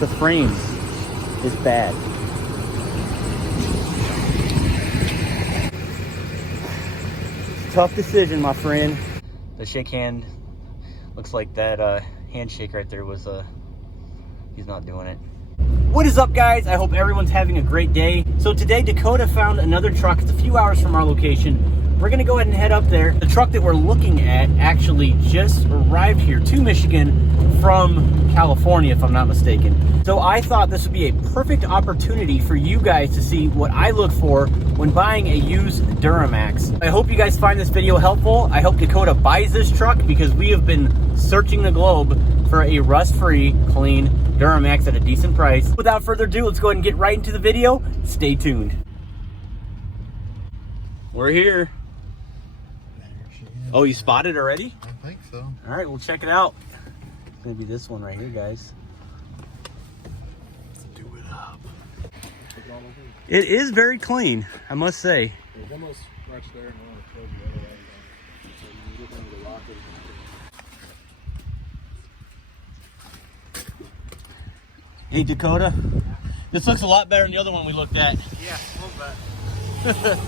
the frame is bad. Tough decision, my friend. The shake hand looks like that handshake right there was he's not doing it. What is up, guys? I hope everyone's having a great day. So today Dakota found another truck. It's a few hours from our location. We're gonna go ahead and head up there. The truck that we're looking at actually just arrived here to Michigan from California, if I'm not mistaken. So I thought this would be a perfect opportunity for you guys to see what I look for when buying a used Duramax. I hope you guys find this video helpful. I hope Dakota buys this truck because we have been searching the globe for a rust-free, clean Duramax at a decent price. Without further ado, let's go ahead and get right into the video. Stay tuned. We're here. Oh, you spotted already? I think so. All right, we'll check it out. It's gonna be this one right here, guys. Let's do it up. It is very clean, I must say. There's almost scratch there, and I want to close the other way down. So you look under the locker. Hey, Dakota. This looks a lot better than the other one we looked at. Yeah, a little bit.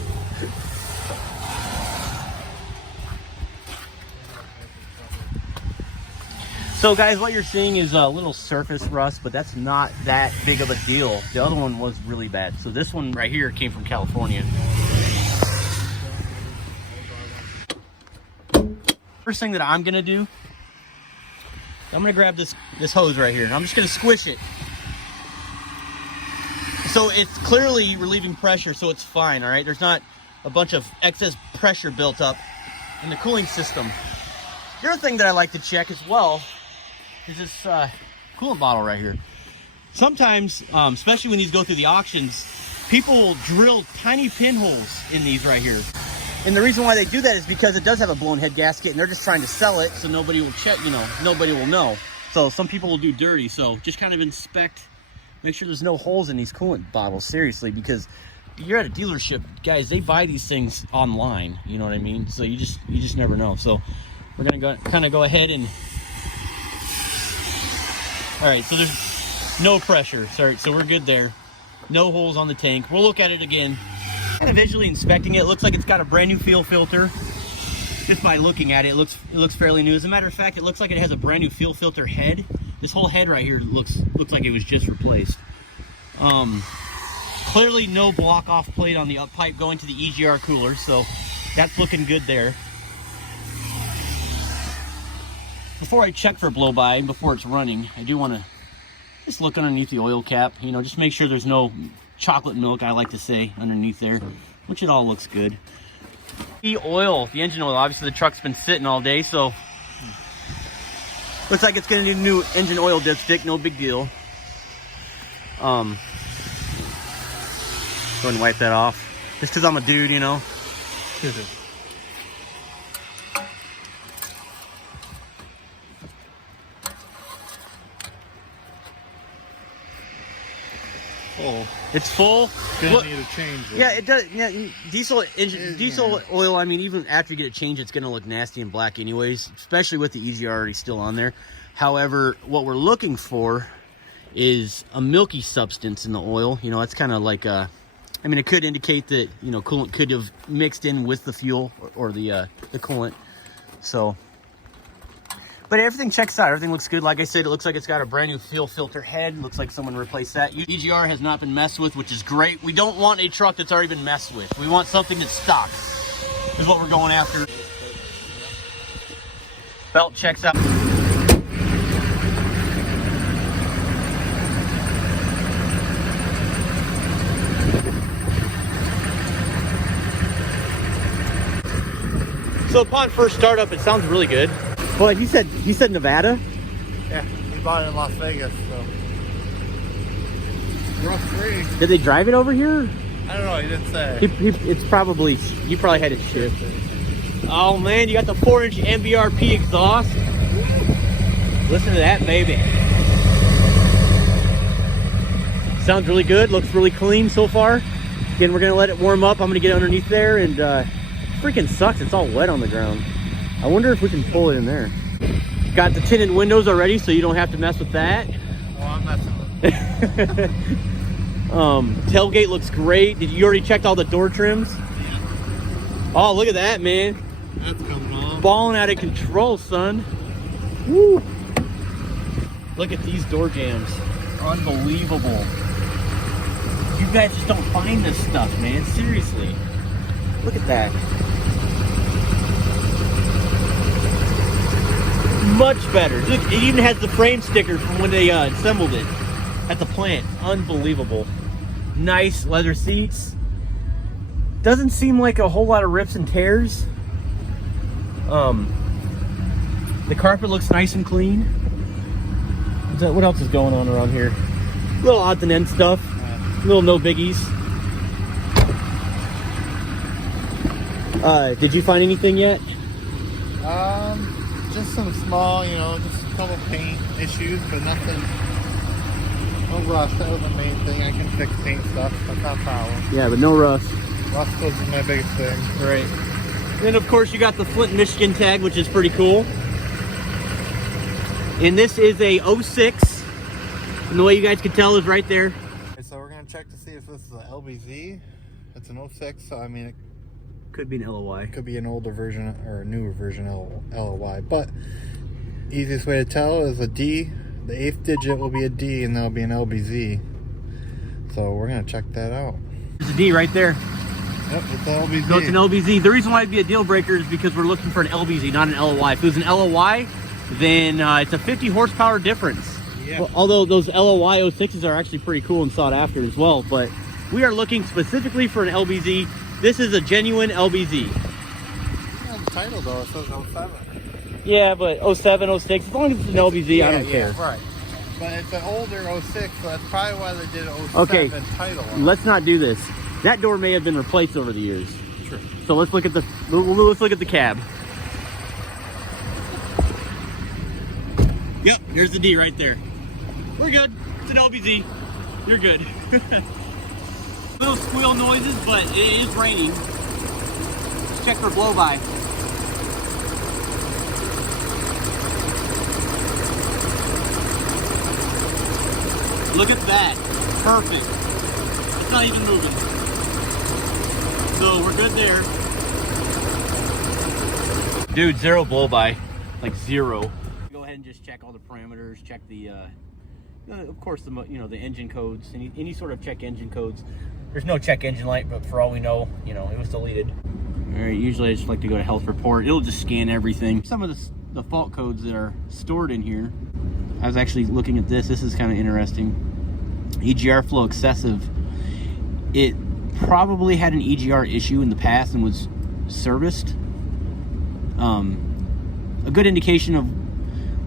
So guys, what you're seeing is a little surface rust, but that's not that big of a deal. The other one was really bad. So this one right here came from California. First thing that I'm gonna do, I'm gonna grab this hose right here. I'm just gonna squish it. So it's clearly relieving pressure, so it's fine, all right? There's not a bunch of excess pressure built up in the cooling system. The other thing that I like to check as well is this coolant bottle right here. Sometimes, especially when these go through the auctions, people will drill tiny pinholes in these right here. And the reason why they do that is because it does have a blown head gasket and they're just trying to sell it so nobody will check, you know, nobody will know. So some people will do dirty. So just kind of inspect, make sure there's no holes in these coolant bottles, seriously, because you're at a dealership, guys, they buy these things online, you know what I mean? So you just never know. So we're gonna kind of go ahead and, all right, so there's no pressure. Sorry, so we're good there. No holes on the tank. We'll look at it again. Kind of visually inspecting it, looks like it's got a brand new fuel filter. Just by looking at it, it looks fairly new. As a matter of fact, it looks like it has a brand new fuel filter head. This whole head right here looks like it was just replaced. Clearly no block off plate on the up pipe going to the EGR cooler, so that's looking good there. Before I check for blow by, before it's running, I do want to just look underneath the oil cap, you know, just make sure there's no chocolate milk, I like to say, underneath there, which it all looks good. The oil, the engine oil, obviously the truck's been sitting all day, so looks like it's gonna need a new engine oil dipstick, no big deal. Go ahead and wipe that off, just because I'm a dude, you know. Full. It's full. Gonna need a change. Though. Yeah, it does. Yeah, diesel oil. I mean, even after you get it changed, it's gonna look nasty and black anyways, especially with the EGR already still on there. However, what we're looking for is a milky substance in the oil. You know, it's kind of like I mean, it could indicate that, you know, coolant could have mixed in with the fuel or the coolant. So, but everything checks out. Everything looks good. Like I said, it looks like it's got a brand new fuel filter head. Looks like someone replaced that. EGR has not been messed with, which is great. We don't want a truck that's already been messed with. We want something that's stock. Is what we're going after. Belt checks out. So upon first startup, it sounds really good. Well, he said Nevada? Yeah, he bought it in Las Vegas, so. Rust-free. Did they drive it over here? I don't know, he didn't say. It's probably, you probably had it shipped. Oh man, you got the 4-inch MBRP exhaust. Listen to that, baby. Sounds really good, looks really clean so far. Again, we're gonna let it warm up. I'm gonna get underneath there, and freaking sucks, it's all wet on the ground. I wonder if we can pull it in there. Got the tinted windows already, so you don't have to mess with that. Well, I'm messing with Tailgate looks great. Did you already check all the door trims? Oh, look at that, man. That's coming off. Balling out of control, son. Woo. Look at these door jambs. Unbelievable. You guys just don't find this stuff, man. Seriously. Look at that. Much better. Look, it even has the frame stickers from when they assembled it at the plant. Unbelievable. Nice leather seats. Doesn't seem like a whole lot of rips and tears. The carpet looks nice and clean. What else is going on around here? Little odds and ends stuff. Little no biggies. Did you find anything yet? Just some small, you know, just a couple paint issues, but nothing. No rust. That was the main thing. I can fix paint stuff. That's not a problem. Yeah, but no rust. Rust was my biggest thing. Right. Then of course you got the Flint, Michigan tag, which is pretty cool. And this is a 06. And the way you guys can tell is right there. Okay, so we're gonna check to see if this is an LBZ. It's an 06, so I mean it Could be an LOI. could be an older version or a newer version LOI. But easiest way to tell is a D. The 8th digit will be a D, and that'll be an LBZ. So we're gonna check that out. There's a D right there. Yep, it's an LBZ. So it's an LBZ. The reason why it'd be a deal breaker is because we're looking for an LBZ, not an LOI. If it was an LOI, then it's a 50 horsepower difference. Yeah. Well, although those LOI 06s are actually pretty cool and sought after as well. But we are looking specifically for an LBZ. This is a genuine LBZ. Yeah, the title though, it says 07. Yeah, but 07, 06, as long as it's an LBZ, I don't care. Right. But it's an older 06, so that's probably why they did 07 Okay, title. on it. let's not do this. That door may have been replaced over the years. True. So let's look at the cab. Yep, here's the D right there. We're good. It's an LBZ. You're good. Little squeal noises, but it is raining. Let's check for blow by. Look at that. Perfect. It's not even moving. So we're good there. Dude, zero blow by. Like zero. Go ahead and just check all the parameters, check the of course the engine codes, any sort of check engine codes. There's no check engine light, but for all we know, it was deleted. All right, usually I just like to go to health report. It'll just scan everything. Some of the fault codes that are stored in here. I was actually looking at this. This is kind of interesting. EGR flow excessive. It probably had an EGR issue in the past and was serviced. A good indication of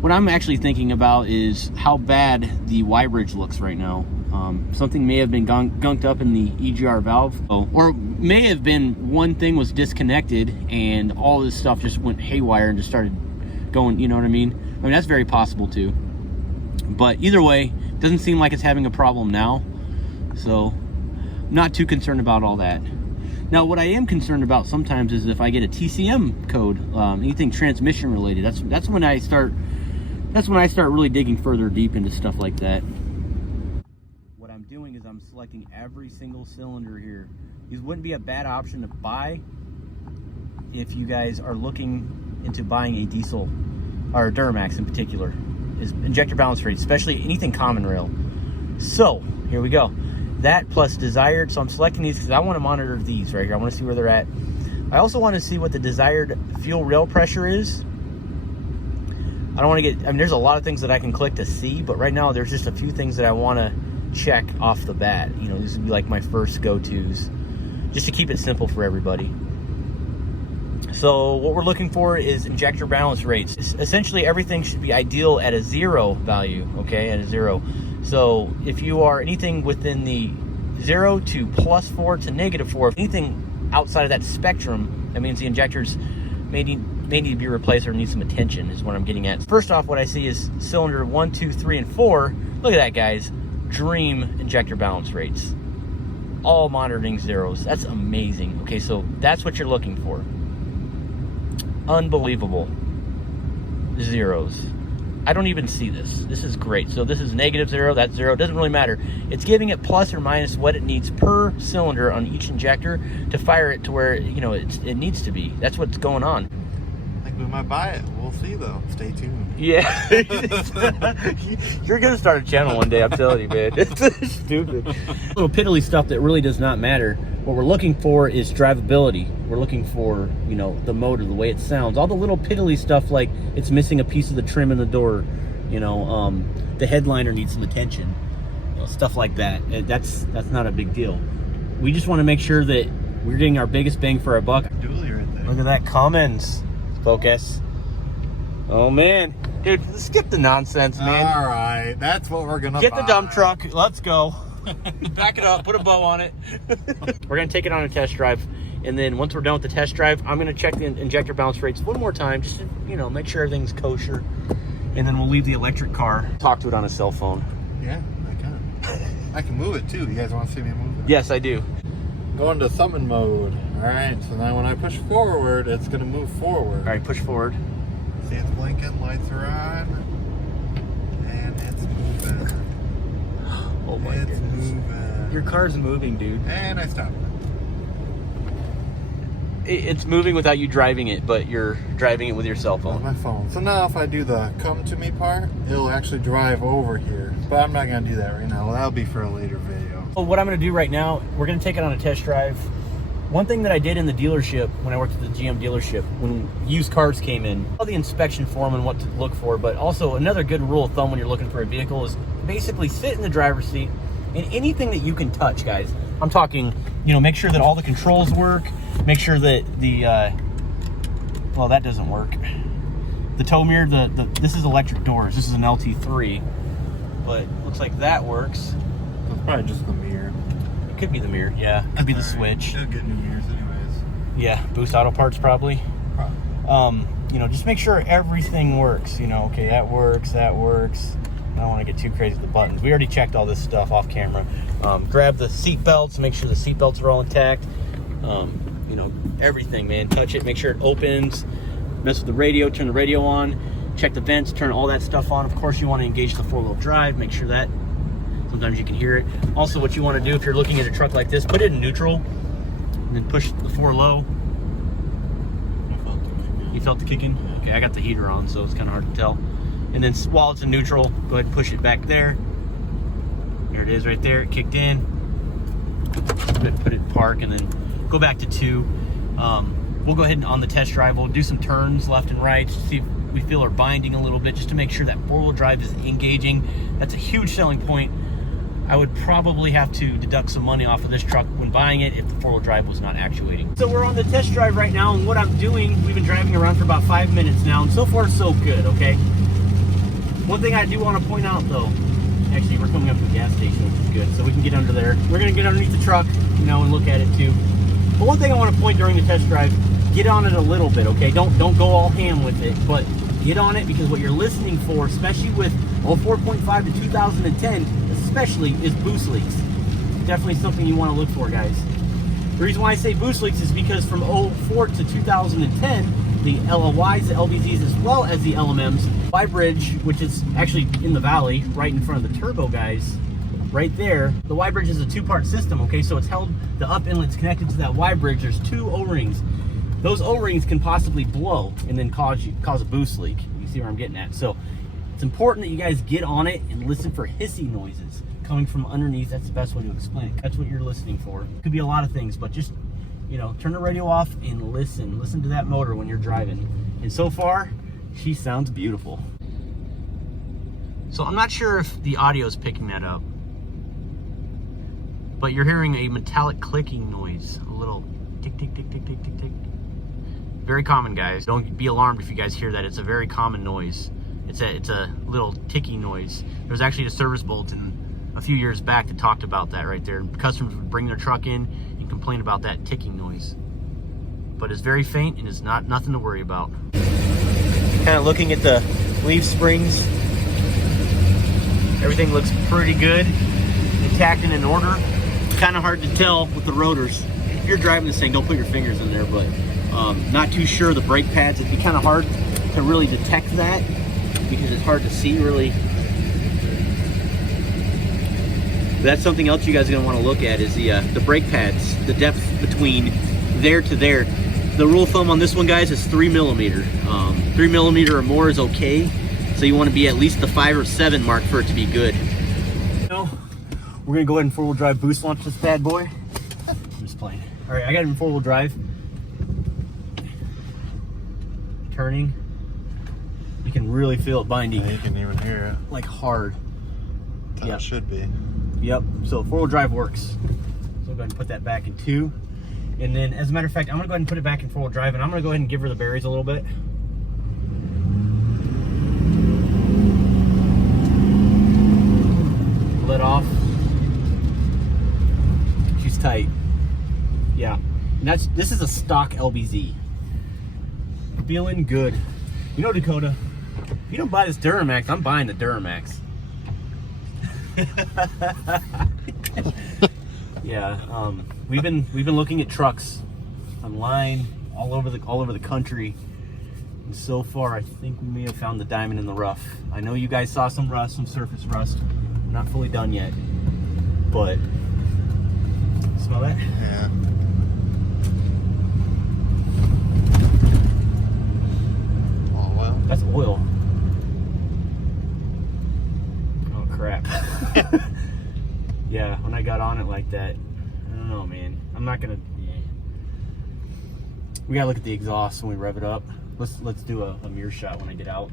what I'm actually thinking about is how bad the YBridge looks right now. Something may have been gunked up in the EGR valve, or may have been one thing was disconnected and all this stuff just went haywire and just started going, you know what I mean? I mean, that's very possible too. But either way, doesn't seem like it's having a problem now. So, not too concerned about all that. Now, what I am concerned about sometimes is if I get a TCM code, anything transmission related. That's when I start really digging further deep into stuff like that. What I'm doing is I'm selecting every single cylinder here. These wouldn't be a bad option to buy if you guys are looking into buying a diesel, or a Duramax in particular, is injector balance rate, especially anything common rail. So here we go. That plus desired. So I'm selecting these because I want to monitor these right here. I want to see where they're at. I also want to see what the desired fuel rail pressure is. I don't want to get, there's a lot of things that I can click to see, but right now there's just a few things that I want to check off the bat. These would be like my first go-tos, just to keep it simple for everybody. So what we're looking for is injector balance rates. Essentially everything should be ideal at a 0 value, okay, at a 0. So if you are anything within the 0 to +4 to -4, anything outside of that spectrum, that means the injectors may need to be replaced or need some attention, is what I'm getting at. First off, what I see is cylinder 1, 2, 3, and 4. Look at that, guys. Dream injector balance rates. All monitoring zeros. That's amazing. Okay, so that's what you're looking for. Unbelievable. Zeros. I don't even see this. This is great. So this is -0, that's 0. It doesn't really matter. It's giving it plus or minus what it needs per cylinder on each injector to fire it to where, you know, it needs to be. That's what's going on. I think we might buy it. We'll see though. Stay tuned. Yeah. You're gonna start a channel one day, I'm telling you, man. It's stupid. Little piddly stuff that really does not matter. What we're looking for is drivability. We're looking for, you know, the motor, the way it sounds. All the little piddly stuff like it's missing a piece of the trim in the door, you know, the headliner needs some attention, you know, stuff like that. That's not a big deal. We just want to make sure that we're getting our biggest bang for our buck. Dually right there. Look at that Cummins. Focus. Oh man, dude, skip the nonsense, man. All right, that's what we're gonna get buy. the dump truck. Let's go. Back it up. Put a bow on it. We're gonna take it on a test drive, and then once we're done with the test drive, I'm gonna check the injector bounce rates one more time, just to, you know, make sure everything's kosher, and then we'll leave the electric car. Talk to it on a cell phone. Yeah, I can. I can move it too. You guys want to see me move it? Yes, I do. Go into summon mode. All right, so now when I push forward, it's gonna move forward. All right, push forward. See, it's blinking, lights are on, and it's moving. Oh my It's goodness. moving. Your car's moving, dude. And I stopped. It's moving without you driving it, but you're driving it with your cell On phone. my phone. So now if I do the come to me part, it'll actually drive over here. But I'm not gonna do that right now. That'll be for a later video. Well, what I'm going to do right now, we're going to take it on a test drive. One thing that I did in the dealership, when I worked at the GM dealership, when used cars came in, all the inspection form and what to look for, but also another good rule of thumb when you're looking for a vehicle is basically sit in the driver's seat and anything that you can touch, guys. I'm talking, you know, make sure that all the controls work, make sure that the, well, that doesn't work. The tow mirror, this is electric doors. This is an LT3, but looks like that works. It's probably just the mirror. It could be the mirror, yeah. Could be the switch. They'll get new mirrors anyways. Yeah, Boost Auto Parts probably. You know, just make sure everything works. You know, okay, that works, that works. I don't want to get too crazy with the buttons. We already checked all this stuff off camera. Grab the seat belts, make sure the seat belts are all intact. You know, everything, man. Touch it, make sure it opens. Mess with the radio, turn the radio on. Check the vents, turn all that stuff on. Of course, you want to engage the four-wheel drive. Make sure that sometimes you can hear it. Also, what you want to do if you're looking at a truck like this, put it in neutral and then push the 4 low. You felt the kicking? Okay, I got the heater on, so it's kind of hard to tell. And then while it's in neutral, go ahead and push it back there. There it is right there, it kicked in. Put it in park and then go back to 2. We'll go ahead and on the test drive, we'll do some turns left and right, see if we feel our binding a little bit, just to make sure that 4-wheel drive is engaging. That's a huge selling point. I would probably have to deduct some money off of this truck when buying it if the 4-wheel drive was not actuating. So we're on the test drive right now, and what I'm doing, we've been driving around for about 5 minutes now, and so far so good, okay? One thing I do want to point out though, actually we're coming up to the gas station, which is good, so we can get under there. We're gonna get underneath the truck, you know, and look at it too. But one thing I want to point during the test drive, get on it a little bit, okay? Don't go all ham with it, but get on it, because what you're listening for, especially with 04.5 to 2010, especially, is boost leaks. Definitely something you want to look for, guys. The reason why I say boost leaks is because from 04 to 2010, the LOYs, the LBZs, as well as the LMMs, YBridge, which is actually in the valley, right in front of the turbo guys, right there. The YBridge is a 2-part system, okay? So it's held, the up inlet's connected to that YBridge. There's 2 O-rings. Those O-rings can possibly blow and then cause a boost leak. You see where I'm getting at? So it's important that you guys get on it and listen for hissy noises coming from underneath. That's the best way to explain it. That's what you're listening for. It could be a lot of things, but just, you know, turn the radio off and listen. Listen to that motor when you're driving. And so far, she sounds beautiful. So I'm not sure if the audio is picking that up, but you're hearing a metallic clicking noise, a little tick, tick, tick, tick, tick, tick, tick. Very common, guys. Don't be alarmed if you guys hear that. It's a very common noise. It's a little ticky noise. There was actually a service bulletin a few years back that talked about that right there. Customers would bring their truck in and complain about that ticking noise. But it's very faint and it's nothing to worry about. Kind of looking at the leaf springs. Everything looks pretty good, intact and in order. Kind of hard to tell with the rotors. If you're driving this thing, don't put your fingers in there, but not too sure the brake pads. It'd be kind of hard to really detect that because it's hard to see really. That's something else you guys are going to want to look at is the brake pads, the depth between there to there. The rule of thumb on this one, guys, is 3 millimeter. 3 millimeter or more is okay. So you want to be at least the 5 or 7 mark for it to be good. So we're going to go ahead and 4-wheel drive boost launch this bad boy. I'm just playing. All right, I got it in 4-wheel drive. Turning. You can really feel it binding. Yeah, you can even hear it. Like hard. Yeah, it should be. Yep, so 4-wheel drive works. So I'll go ahead and put that back in 2. And then, as a matter of fact, I'm gonna go ahead and put it back in 4-wheel drive, and I'm gonna go ahead and give her the berries a little bit. Let off. She's tight. Yeah, and this is a stock LBZ. Feeling good. You know, Dakota, if you don't buy this Duramax, I'm buying the Duramax. Yeah, we've been looking at trucks online all over the country, and so far I think we may have found the diamond in the rough. I know you guys saw some rust, some surface rust. Not fully done yet, but smell that? Yeah. Oh well. That's oil. Oh crap. Yeah, when I got on it like that, I don't know, man. I'm not gonna. Yeah. We gotta look at the exhaust when we rev it up. Let's do a mirror shot when I get out.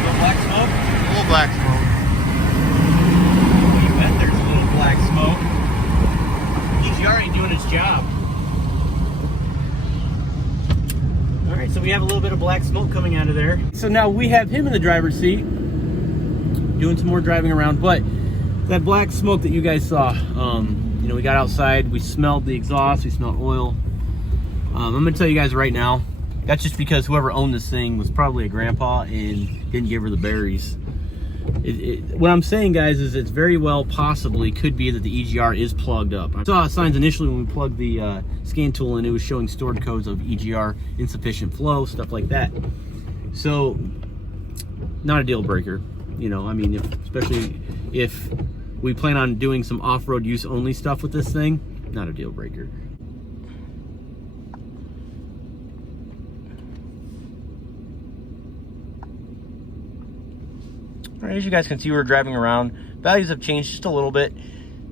Little black smoke. A little black smoke. You bet there's a little black smoke. EGR ain't doing its job. All right, so we have a little bit of black smoke coming out of there. So now we have him in the driver's seat, doing some more driving around. But that black smoke that you guys saw, you know, we got outside, we smelled the exhaust, we smelled oil. I'm gonna tell you guys right now, that's just because whoever owned this thing was probably a grandpa and didn't give her the berries. What I'm saying, guys, is it's very well possibly could be that the EGR is plugged up. I saw signs initially when we plugged the scan tool and it was showing stored codes of EGR, insufficient flow, stuff like that. So, not a deal breaker. You know, I mean, especially if we plan on doing some off-road use only stuff with this thing, not a deal breaker. As you guys can see, we're driving around. Values have changed just a little bit,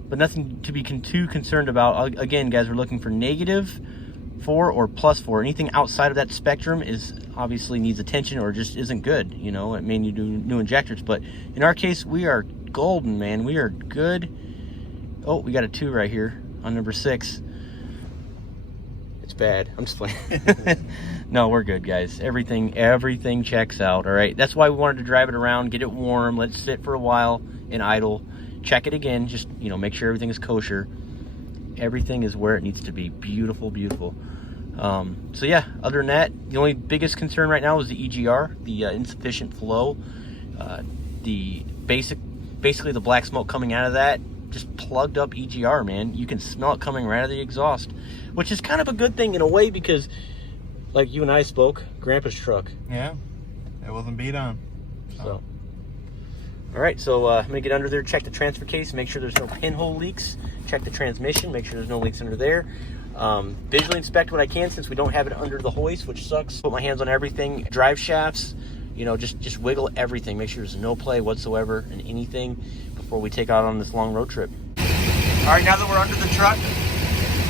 but nothing to be too concerned about. Again, guys, we're looking for -4 or +4. Anything outside of that spectrum is obviously needs attention or just isn't good. You know, it may need new injectors, but in our case, we are golden, man. We are good. Oh, we got a 2 right here on number 6. It's bad. I'm just playing. No, we're good, guys. Everything checks out. All right, that's why we wanted to drive it around, get it warm, let it sit for a while and idle, check it again, just, you know, make sure everything is kosher. Everything is where it needs to be. Beautiful, beautiful. So yeah, other than that, the only biggest concern right now is the EGR, the insufficient flow, basically the black smoke coming out of that. Just plugged up EGR, man. You can smell it coming right out of the exhaust, which is kind of a good thing in a way because, like you and I spoke, Grandpa's truck. Yeah, it wasn't beat on. So, all right, so I'm gonna get under there, check the transfer case, make sure there's no pinhole leaks, check the transmission, make sure there's no leaks under there. Visually inspect what I can since we don't have it under the hoist, which sucks. Put my hands on everything, drive shafts, you know, just wiggle everything. Make sure there's no play whatsoever in anything before we take out on this long road trip. All right, now that we're under the truck,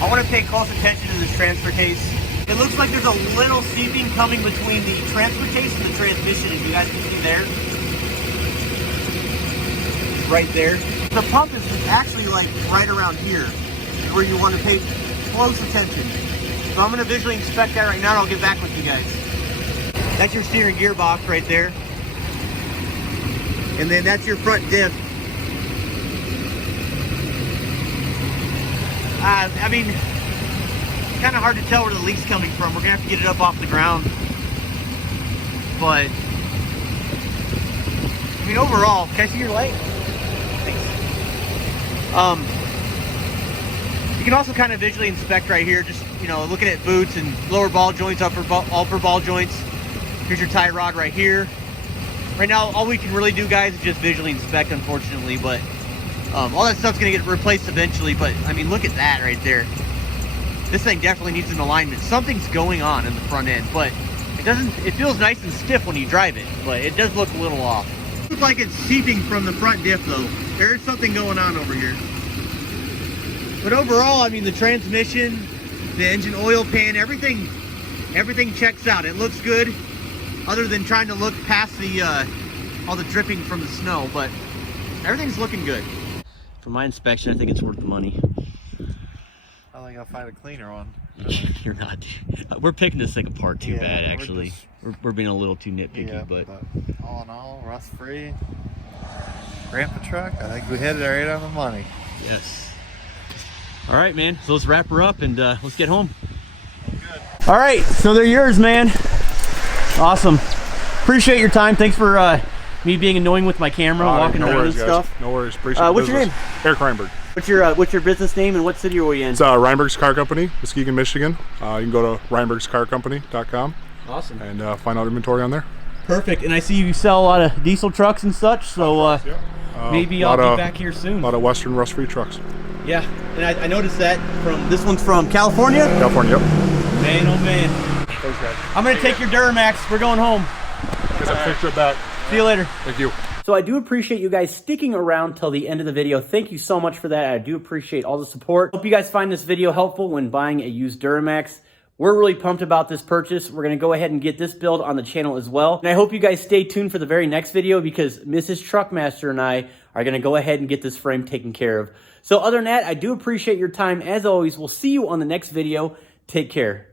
I want to pay close attention to this transfer case. It looks like there's a little seeping coming between the transfer case and the transmission, as you guys can see there. Right there. The pump is actually like right around here, where you want to pay close attention. So I'm going to visually inspect that right now and I'll get back with you guys. That's your steering gearbox right there. And then that's your front diff. I mean, kind of hard to tell where the leak's coming from. We're gonna have to get it up off the ground. But, I mean, overall, can I see your light? Thanks. You can also kind of visually inspect right here, just, you know, looking at boots and lower ball joints, upper ball joints. Here's your tie rod right here. Right now, all we can really do, guys, is just visually inspect, unfortunately, but all that stuff's gonna get replaced eventually. But I mean, look at that right there. This thing definitely needs an alignment. Something's going on in the front end, but it feels nice and stiff when you drive it, but it does look a little off. It looks like it's seeping from the front diff though. There is something going on over here. But overall, I mean, the transmission, the engine oil pan, everything checks out. It looks good, other than trying to look past the all the dripping from the snow, but everything's looking good. For my inspection, I think it's worth the money. I think I'll find a cleaner one. You're not. We're picking this thing apart too bad, actually. We're We're being a little too nitpicky, but all in all, rust-free. Grandpa truck, I think we hit it right on the money. yes. All right, man. So let's wrap her up and let's get home. Good. All right, so they're yours, man. Awesome. Appreciate your time. Thanks for me being annoying with my camera, walking around and stuff. No worries. Appreciate what's your name? Eric Reinberg. What's your business name and what city are we in? It's Reinberg's Car Company, Muskegon, Michigan. You can go to reinbergscarcompany.com. Awesome. And find out inventory on there. Perfect. And I see you sell a lot of diesel trucks and such, so maybe I'll be back here soon. A lot of Western rust-free trucks. Yeah, and I noticed that this one's from California? California, yep. Man, oh man. Thanks, guys. I'm going to take your Duramax. We're going home. Guess I fixed it back. See you later. Thank you. So I do appreciate you guys sticking around till the end of the video. Thank you so much for that. I do appreciate all the support. Hope you guys find this video helpful when buying a used Duramax. We're really pumped about this purchase. We're going to go ahead and get this build on the channel as well. And I hope you guys stay tuned for the very next video because Mrs. Truckmaster and I are going to go ahead and get this frame taken care of. So other than that, I do appreciate your time. As always, we'll see you on the next video. Take care.